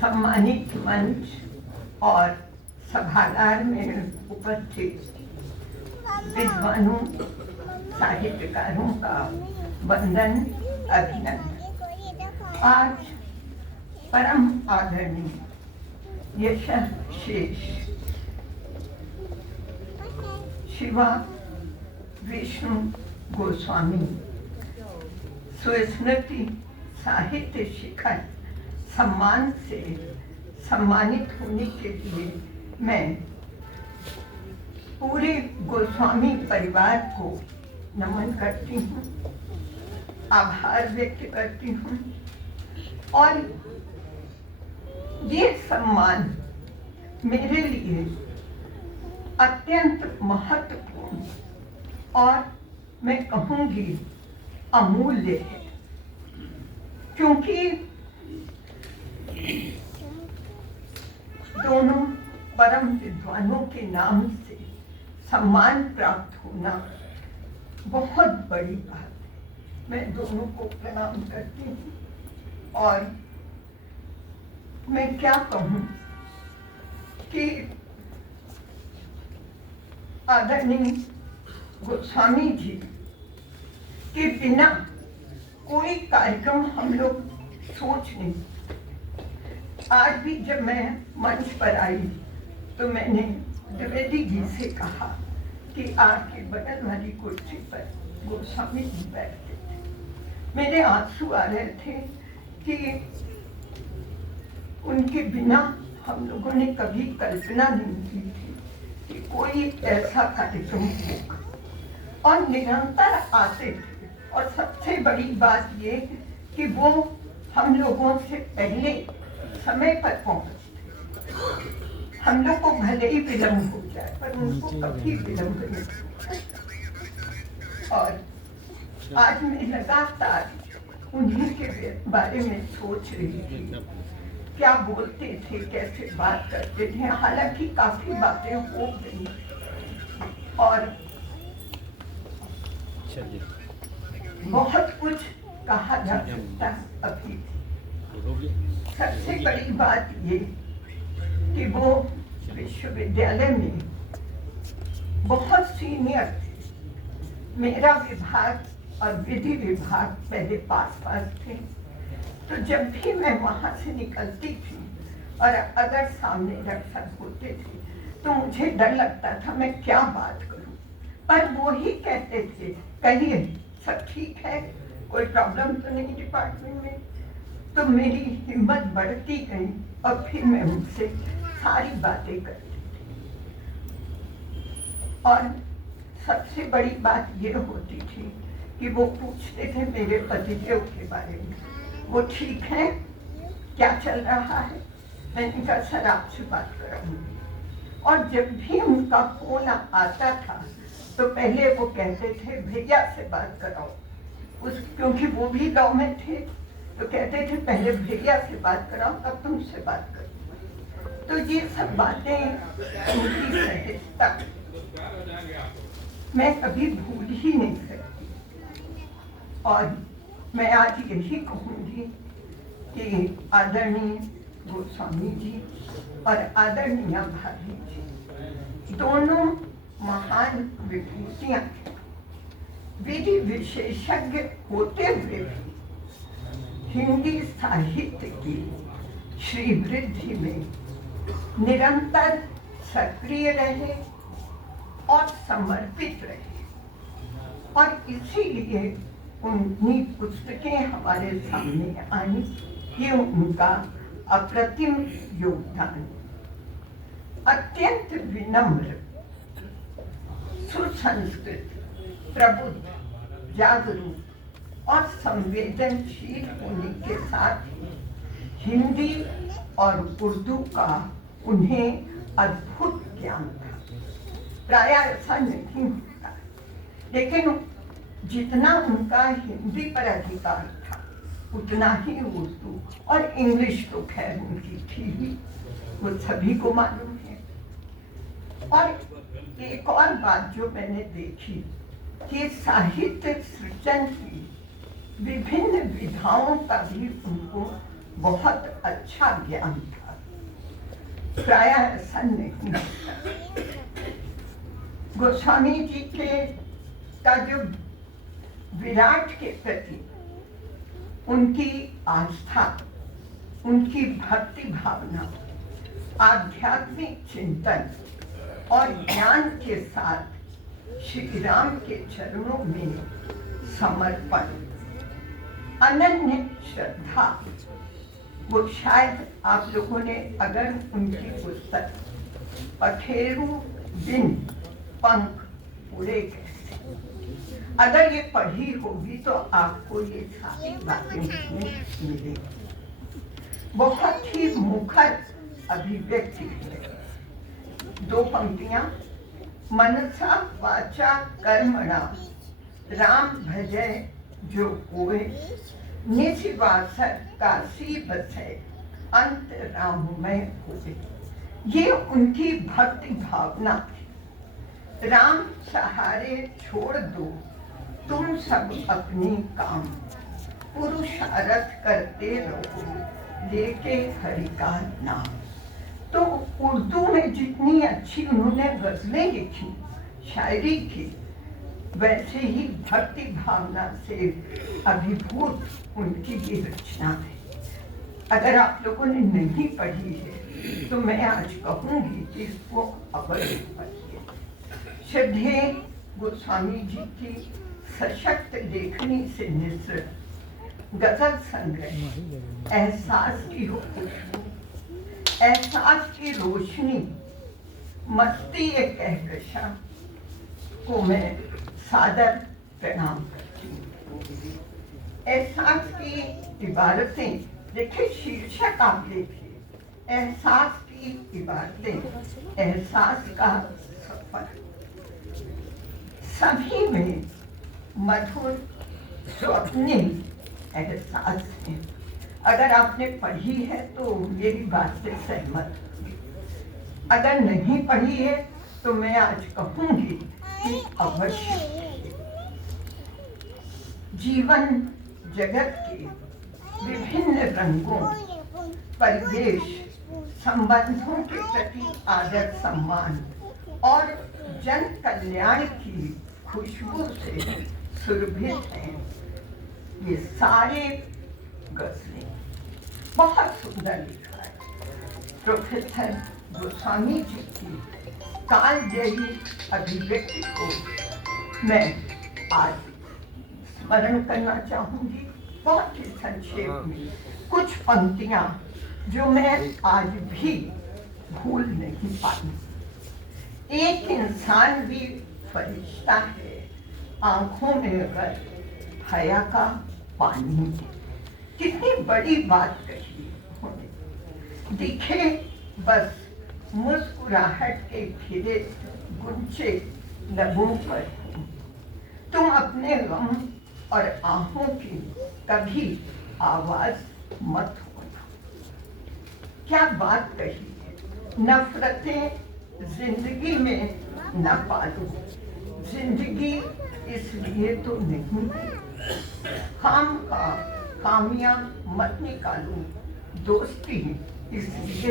सम्मानित मंच और सभागार में उपस्थित विद्वानों, साहित्यकारों का वंदन, अभिनंदन। आज परम आदरणीय यशशेष शिवा विष्णु गोस्वामी सुस्मृति साहित्य शिखर सम्मान से सम्मानित होने के लिए मैं पूरे गोस्वामी परिवार को नमन करती हूँ, आभार व्यक्त करती हूँ। और ये सम्मान मेरे लिए अत्यंत महत्वपूर्ण और मैं कहूँगी अमूल्य है, क्योंकि दोनों परम विद्वानों के नाम से सम्मान प्राप्त होना बहुत बड़ी बात है। मैं दोनों को प्रणाम करती हूँ और मैं क्या कहूँ कि आदरणीय गोस्वामी जी के बिना कोई कार्यक्रम हम लोग सोच नहीं। आज भी जब मैं मंच पर आई तो मैंने द्विवेदी जी से कहा कि आके बगल वाली कुर्सी पर गोस्वामी जी बैठते थे। मेरे आंसू आ रहे थे कि उनके बिना हम लोगों ने कभी कल्पना नहीं की थी कि कोई ऐसा कार्यक्रम होगा, और निरंतर आते थे। और सबसे बड़ी बात ये कि वो हम लोगों से पहले समय पर पहुंचते। हम लोग को भले ही विलम्ब हो जाए पर उनको कभी विलम्ब नहीं। और आज मैं लगातार उन्हीं के बारे में सोच रही थी, क्या बोलते थे, कैसे बात करते थे। हालांकि काफी बातें हो गई और बहुत कुछ कहा जा सकता अभी। सबसे बड़ी बात ये कि वो विश्वविद्यालय में बहुत सीनियर थे। मेरा विभाग और विधि विभाग पहले पास थे, तो जब भी मैं वहाँ से निकलती थी और अगर सामने रक्षक होते थे तो मुझे डर लगता था मैं क्या बात करूं। पर वो ही कहते थे, कहिए सब ठीक है, कोई प्रॉब्लम तो नहीं डिपार्टमेंट में। तो मेरी हिम्मत बढ़ती गई और फिर मैं उनसे सारी बातें करती थी। और सबसे बड़ी बात ये होती थी कि वो पूछते थे मेरे पतिदेव के बारे में, वो ठीक है, क्या चल रहा है। मैंने कहा सर आपसे बात कराऊंगी। और जब भी उनका फोन आता था तो पहले वो कहते थे भैया से बात कराओ, क्योंकि वो भी गांव में थे, तो कहते थे पहले भैया से बात कराओ तब तुमसे बात करो। तो ये सब बातें उनकी सहजता मैं कभी भूल ही नहीं सकती। और मैं आज यही कहूँगी कि आदरणीय गोस्वामी जी और आदरणीय भाभी जी दोनों महान विभूतियाँ, विधि विशेषज्ञ होते हुए भी हिंदी साहित्य की श्रीवृद्धि में निरंतर सक्रिय रहे और समर्पित रहे। और इसीलिए उनकी पुस्तकें हमारे सामने आई। ये उनका अप्रतिम योगदान। अत्यंत विनम्र, सुसंस्कृत, प्रबुद्ध, जागरूक और संवेदनशील होने के साथ हिंदी और उर्दू का उन्हें अद्भुत ज्ञान था। प्राय ऐसा नहीं होता, लेकिन जितना उनका हिंदी पर अधिकार था उतना ही उर्दू और इंग्लिश तो खैर उनकी थी ही, वो सभी को मालूम है। और एक और बात जो मैंने देखी कि साहित्य सृजन की विभिन्न विधाओं का भी उनको बहुत अच्छा ज्ञान था, प्रायः ऐसा नहीं होता। गोस्वामी जी का जो विराट के प्रति उनकी आस्था, उनकी भक्ति भावना, आध्यात्मिक चिंतन और ज्ञान के साथ श्री राम के चरणों में समर्पण, अनन्य श्रद्धा, वो शायद आप लोगों ने अगर उनकी पुस्तक पखेरु बिन पंख उड़े कैसे, अगर ये पढ़ी होगी तो आपको ये सारी बातें मिलेंगी। बहुत ही मुखर अभिव्यक्ति है। 2 पंक्तियां, मनसा वाचा कर्मणा राम भजय जो कोय, निशिवासर काशी बसे अंत राममय होए। ये उनकी भक्ति भावना थी। राम सहारे छोड़ दो तुम सब अपनी काम, पुरुषार्थ करते रहो लेके हरि का नाम। तो उर्दू में जितनी अच्छी उन्होंने गजलें लिखी, शायरी की, वैसे ही भक्ति भावना से अभिभूत उनकी ये रचना है। अगर आप लोगों ने नहीं पढ़ी है तो मैं आज कहूँगी कि इसको अवश्य पढ़िए। श्रद्धेय गोस्वामी जी की सशक्त लेखनी से निसृत गजल संग्रह एहसास की खुशबू, एहसास की रोशनी, मस्ती एक कहकशा को मैं सादर प्रणाम करती हूँ। एहसास की इबारतें, देखिए शीर्षक आप देखिए, एहसास की इबारतें, एहसास का सफर। सभी में मधुर स्वप्निल एहसास है। अगर आपने पढ़ी है तो मेरी बात से सहमत होंगे, अगर नहीं पढ़ी है तो मैं आज कहूँगी कि अवश्य। जीवन जगत के विभिन्न रंगों, परिवेश, संबंधों के प्रति आदर सम्मान और जन कल्याण की खुशबू से सुरभित हैं ये सारे गजलें। बहुत सुंदर लिखा है। प्रोफेसर गोस्वामी जी की कालजयी अभिव्यक्ति को मैं आज स्मरण करना चाहूँगी। बहुत ही संक्षेप में कुछ पंक्तियाँ जो मैं आज भी भूल नहीं पाई। एक इंसान भी फरिश्ता है, आंखों में अगर हया का पानी। कितनी बड़ी बात कही उन्होंने। दिखे बस मुस्कुराहट के खिले गुंचे लबों पर, तुम अपने गम और आहों की कभी आवाज मत होना। क्या बात कही है। नफरतें जिंदगी में न पालो, जिंदगी इसलिए तो नहीं, खामियां मत निकालो, दोस्ती इसलिए